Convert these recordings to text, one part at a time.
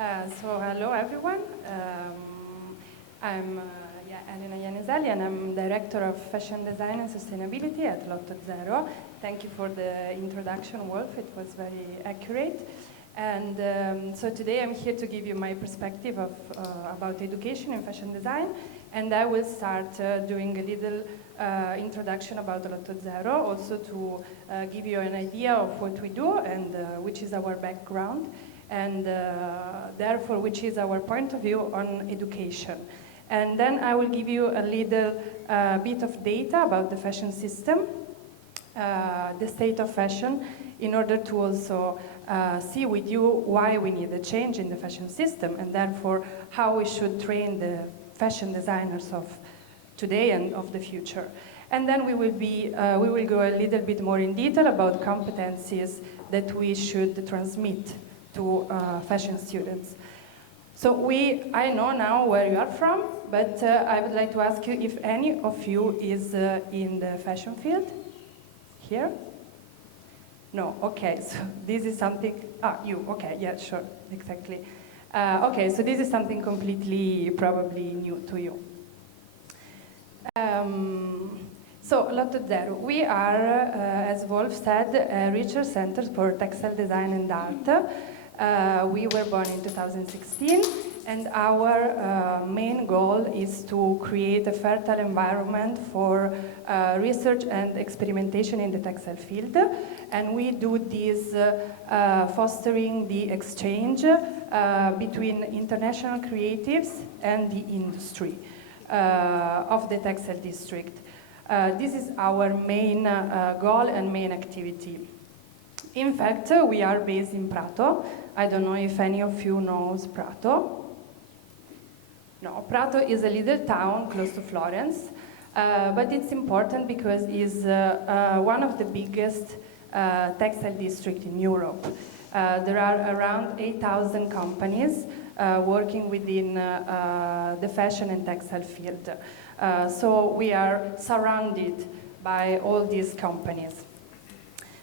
Hello everyone. I'm Elena Ianeselli, and I'm Director of Fashion Design and Sustainability at Lottozero. Thank you for the introduction, Wolf. It was very accurate. And so today I'm here to give you my perspective about education in fashion design, and I will start doing a little introduction about Lottozero, also to give you an idea of what we do and which is our background, and therefore which is our point of view on education. And then I will give you a little bit of data about the fashion system, the state of fashion, in order to also see with you why we need a change in the fashion system, and therefore how we should train the fashion designers of today and of the future. And then we will go a little bit more in detail about competencies that we should transmit to fashion students. So I know now where you are from, but I would like to ask you if any of you is in the fashion field here? No, okay, so this is something, you, okay, yeah, sure, exactly. Okay, so this is something completely probably new to you. So Lottozero, we are, as Wolfstead, a research center for textile design and art. We were born in 2016, and our main goal is to create a fertile environment for research and experimentation in the textile field. And we do this fostering the exchange between international creatives and the industry of the textile district. This is our main goal and main activity. In fact, we are based in Prato. I don't know if any of you knows Prato. No, Prato is a little town close to Florence, but it's important because it's one of the biggest textile districts in Europe. There are around 8,000 companies working within the fashion and textile field. So we are surrounded by all these companies.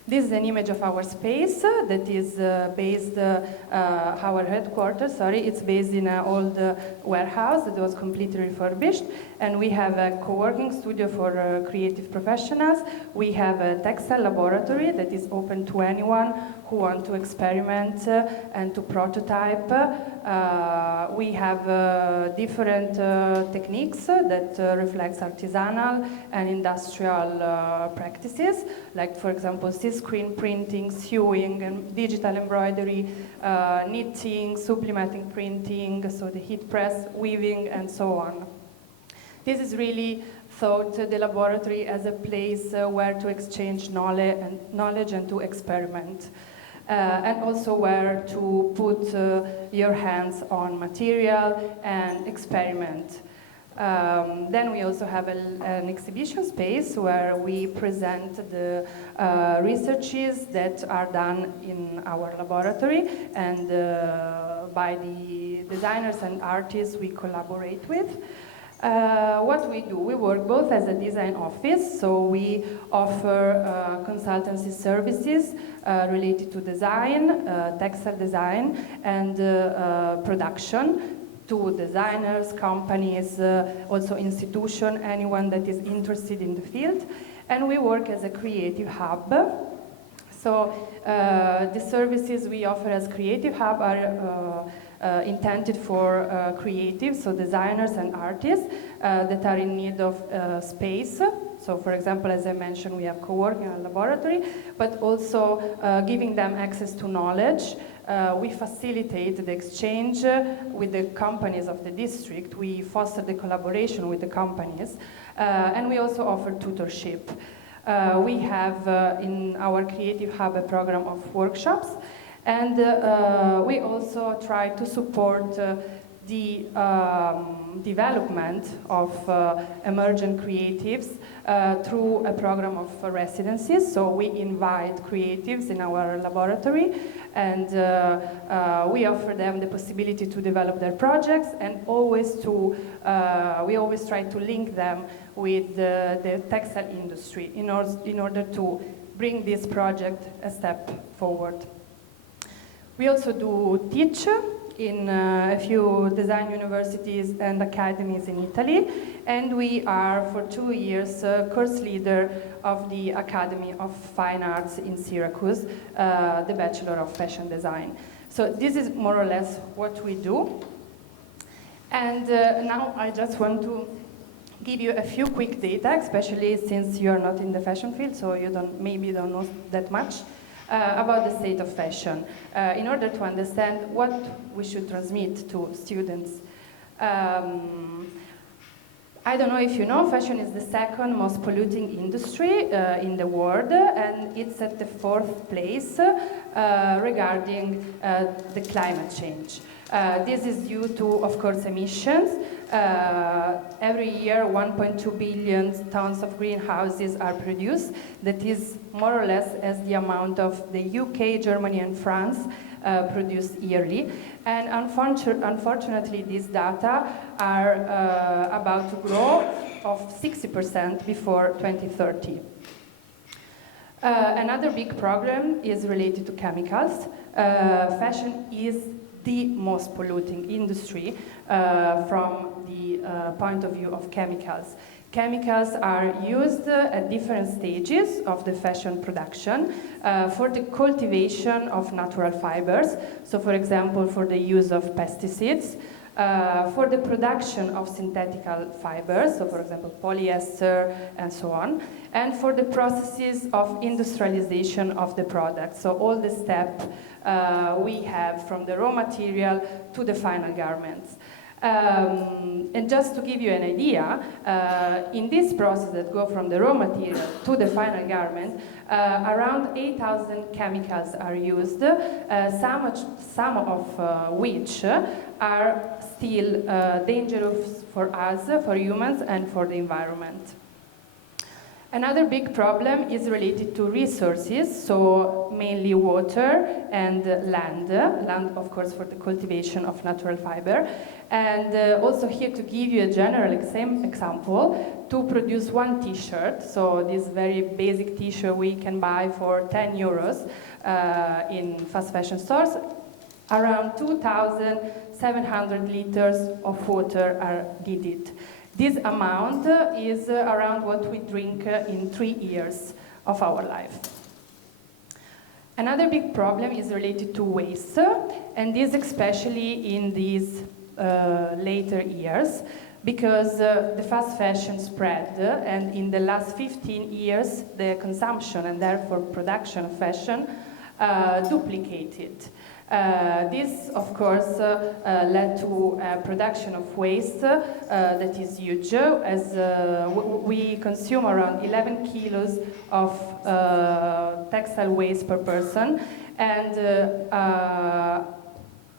This is an image of our space that is based, our headquarters, it's based in an old warehouse that was completely refurbished. And we have a co-working studio for creative professionals. We have a textile laboratory that is open to anyone who wants to experiment and to prototype. We have different techniques that reflects artisanal and industrial practices, like, for example, screen printing, sewing, and digital embroidery, knitting, sublimating printing, so the heat press, weaving, and so on. This is really thought the laboratory as a place where to exchange knowledge and to experiment. And also where to put your hands on material and experiment. Then we also have an exhibition space where we present the researches that are done in our laboratory and by the designers and artists we collaborate with. What we do, we work both as a design office, so we offer consultancy services related to design, textile design, and production to designers, companies, also institutions, anyone that is interested in the field. And we work as a creative hub. So the services we offer as creative hub are intended for creatives, so designers and artists that are in need of space. So, for example, as I mentioned, we have co-working and laboratory, but also giving them access to knowledge. We facilitate the exchange with the companies of the district. We foster the collaboration with the companies, and we also offer tutorship. We have in our Creative Hub a program of workshops, and we also try to support the development of emergent creatives through a program of residencies. So we invite creatives in our laboratory, and we offer them the possibility to develop their projects, and we always try to link them with the textile industry in order to bring this project a step forward. We also do teach in a few design universities and academies in Italy, and we are for 2 years course leader of the Academy of Fine Arts in Syracuse, the Bachelor of Fashion Design. So this is more or less what we do. And now I just want to give you a few quick data, especially since you are not in the fashion field, so you maybe don't know that much about the state of fashion, in order to understand what we should transmit to students. I don't know if you know, fashion is the second most polluting industry in the world, and it's at the 4th place regarding the climate change. This is due to, of course, emissions. Every year, 1.2 billion tons of greenhouses are produced. That is more or less as the amount of the UK, Germany, and France produced yearly. And unfortunately, these data are about to grow of 60% before 2030. Another big problem is related to chemicals. Fashion is the most polluting industry from the point of view of chemicals. Chemicals are used at different stages of the fashion production for the cultivation of natural fibers. So, for example, for the use of pesticides, for the production of synthetic fibers, so for example, polyester and so on, and for the processes of industrialization of the product. So all the steps we have from the raw material to the final garments. And just to give you an idea, in this process that go from the raw material to the final garment, around 8,000 chemicals are used, some of which are still dangerous for us, for humans, and for the environment. Another big problem is related to resources, so mainly water and land, of course, for the cultivation of natural fiber. And also here to give you a general example, to produce one t-shirt, so this very basic t-shirt we can buy for 10 euros in fast fashion stores, around 2,700 liters of water are needed. This amount is around what we drink in 3 years of our life. Another big problem is related to waste, and this especially in these later years, because the fast fashion spread, and in the last 15 years the consumption and therefore production of fashion duplicated. This, of course, led to production of waste that is huge, as we consume around 11 kilos of textile waste per person, and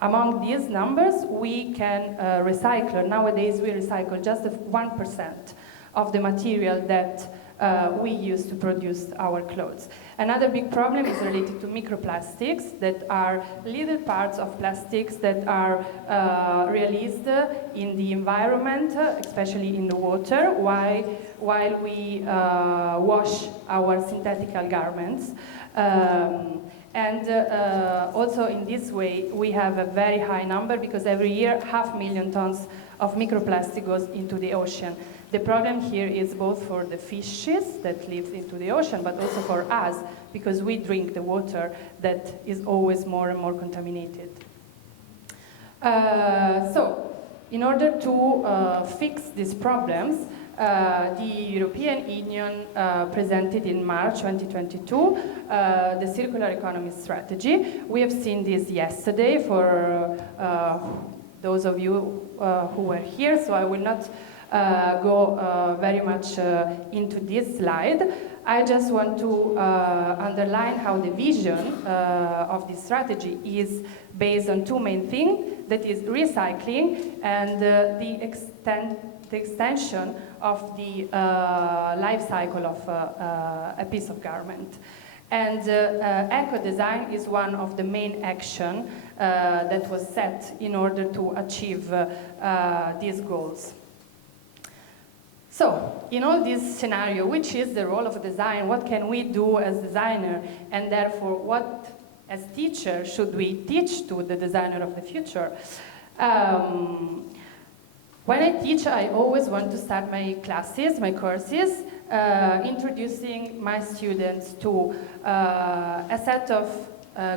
among these numbers we can recycle. Nowadays we recycle just 1% of the material that we use to produce our clothes. Another big problem is related to microplastics, that are little parts of plastics that are released in the environment, especially in the water, while we wash our synthetic garments. Also in this way we have a very high number, because every year 500,000 tons of microplastic goes into the ocean. The problem here is both for the fishes that live into the ocean, but also for us, because we drink the water that is always more and more contaminated. So, in order to fix these problems, the European Union presented in March 2022 the Circular Economy Strategy. We have seen this yesterday for those of you who were here, so I will not go very much into this slide. I just want to underline how the vision of this strategy is based on two main things, that is recycling and the extension of the life cycle of a piece of garment. And eco-design is one of the main actions that was set in order to achieve these goals. So, in all this scenario, which is the role of design? What can we do as designer? And therefore, what as teachers, should we teach to the designer of the future? When I teach, I always want to start my classes, my courses, introducing my students to a set of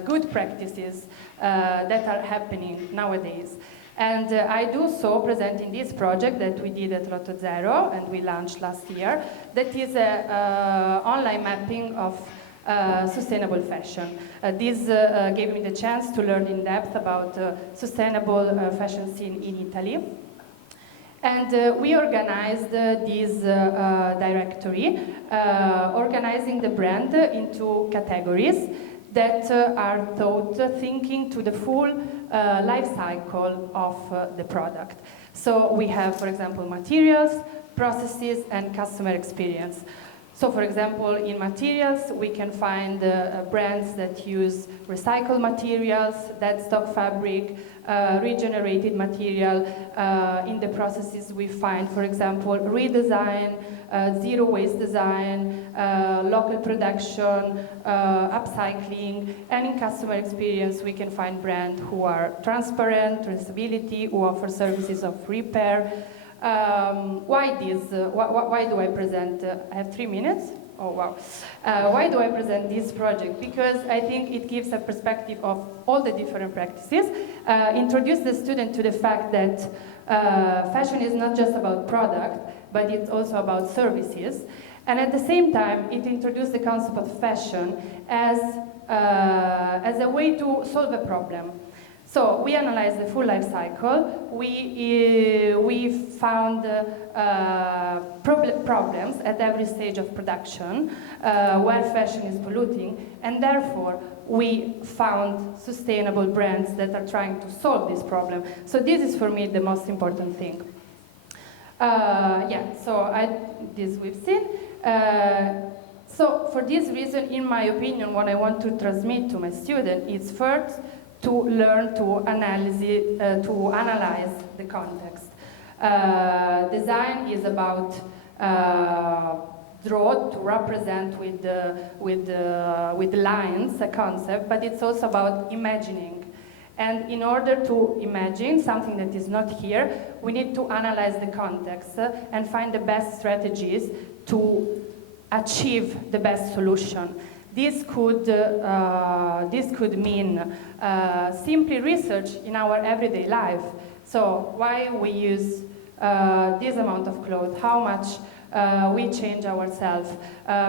good practices that are happening nowadays. And I do so presenting this project that we did at Lottozero and we launched last year, that is an online mapping of sustainable fashion. This gave me the chance to learn in depth about sustainable fashion scene in Italy. And we organized this directory, organizing the brand into categories that are thought thinking to the full life cycle of the product. So we have, for example, materials, processes, and customer experience. So, for example, in materials, we can find brands that use recycled materials, dead stock fabric, regenerated material. In the processes, we find, for example, redesign, zero waste design, local production, upcycling, and in customer experience, we can find brands who are transparent, traceability, who offer services of repair. Why do I present? I have 3 minutes? Oh, wow. Why do I present this project? Because I think it gives a perspective of all the different practices, introduce the student to the fact that fashion is not just about product, but it's also about services. And at the same time, it introduced the concept of fashion as a way to solve a problem. So we analyzed the full life cycle. We found problems at every stage of production where fashion is polluting, and therefore we found sustainable brands that are trying to solve this problem. So this is for me the most important thing. This we've seen. So for this reason, in my opinion, what I want to transmit to my student is first, to learn to analyze the context. Design is about draw, to represent with lines a concept, but it's also about imagining. And in order to imagine something that is not here, we need to analyze the context and find the best strategies to achieve the best solution. This could mean simply research in our everyday life. So why we use this amount of clothes, how much we change ourselves,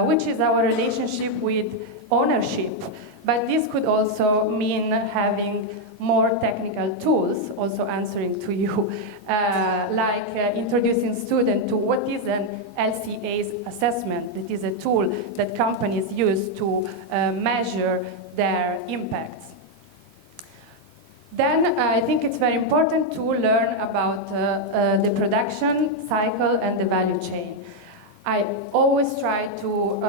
which is our relationship with ownership. But this could also mean having more technical tools, also answering to you, like introducing students to what is an LCA's assessment. That is a tool that companies use to measure their impacts. Then I think it's very important to learn about the production cycle and the value chain. I always try to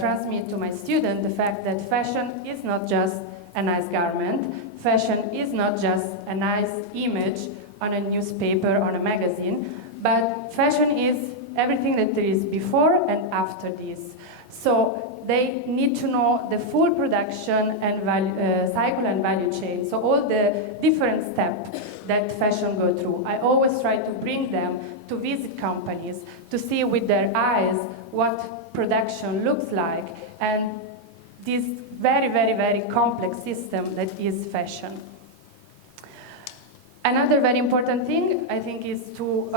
transmit to my students the fact that fashion is not just a nice garment. Fashion is not just a nice image on a newspaper, on a magazine, but fashion is everything that there is before and after this. So they need to know the full production and cycle and value chain, so all the different steps that fashion go through. I always try to bring them to visit companies, to see with their eyes what production looks like, and this very, very, very complex system that is fashion. Another very important thing, I think, is to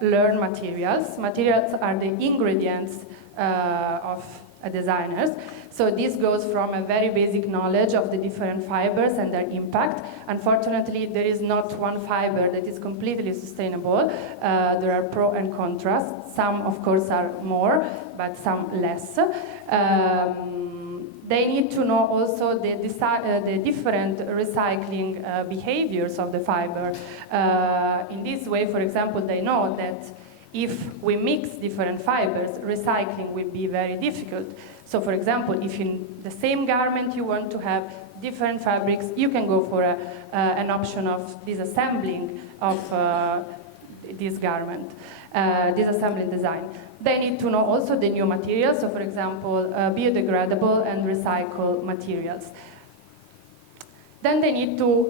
learn materials. Materials are the ingredients of designers. So this goes from a very basic knowledge of the different fibers and their impact. Unfortunately, there is not one fiber that is completely sustainable. There are pros and cons. Some, of course, are more, but some less. They need to know also the different recycling behaviors of the fiber. In this way, for example, they know that if we mix different fibers, recycling will be very difficult. So, for example, if in the same garment you want to have different fabrics, you can go for an option of disassembling, of this garment, this assembly and design. They need to know also the new materials, so for example, biodegradable and recycled materials. Then they need to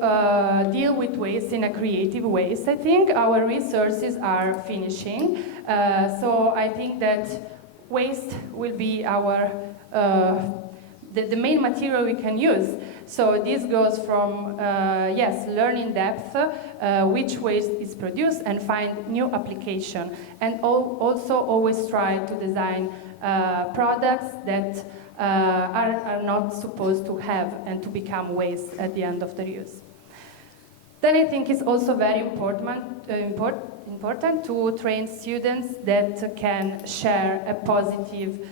deal with waste in a creative way. I think our resources are finishing, so I think that waste will be our the main material we can use. So this goes from, yes, learn in depth which waste is produced and find new application. And also always try to design products that are not supposed to have and to become waste at the end of their use. Then I think it's also very important to train students that can share a positive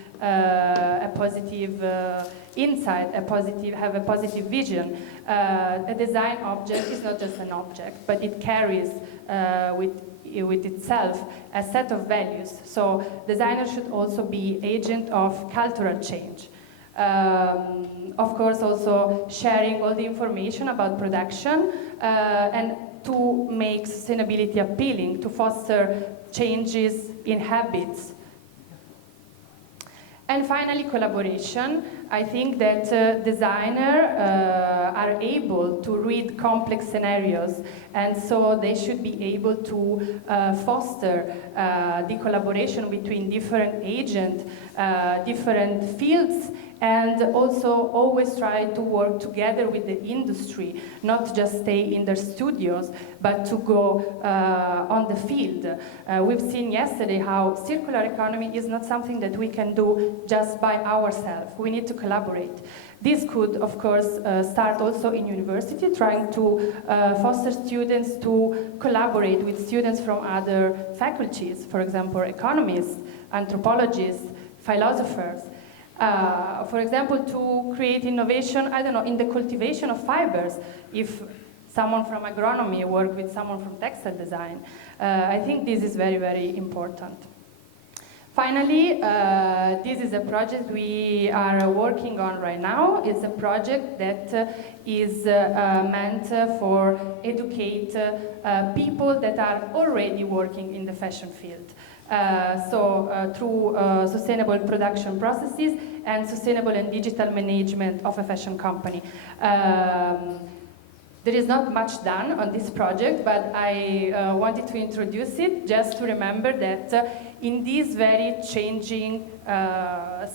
insight, have a positive vision. A design object is not just an object, but it carries with itself a set of values. So designers should also be agent of cultural change. Of course, also sharing all the information about production and to make sustainability appealing, to foster changes in habits. And finally, collaboration. I think that designers are able to read complex scenarios, and so they should be able to foster the collaboration between different agents, different fields, and also always try to work together with the industry, not just stay in their studios, but to go on the field. We've seen yesterday how circular economy is not something that we can do just by ourselves. We need to collaborate. This could, of course, start also in university, trying to foster students to collaborate with students from other faculties, for example, economists, anthropologists, philosophers. For example, to create innovation, I don't know, in the cultivation of fibers. If someone from agronomy works with someone from textile design, I think this is very, very important. Finally, this is a project we are working on right now. It's a project that is meant for educate people that are already working in the fashion field. Through sustainable production processes and sustainable and digital management of a fashion company. There is not much done on this project, but I wanted to introduce it just to remember that in these very changing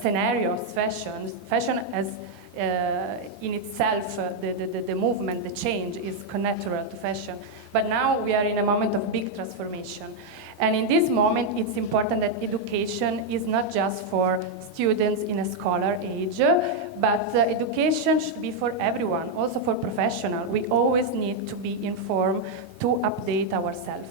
scenarios, fashion as in itself, the movement, the change is connatural to fashion. But now we are in a moment of big transformation. And in this moment, it's important that education is not just for students in a scholar age, but education should be for everyone, also for professionals. We always need to be informed to update ourselves.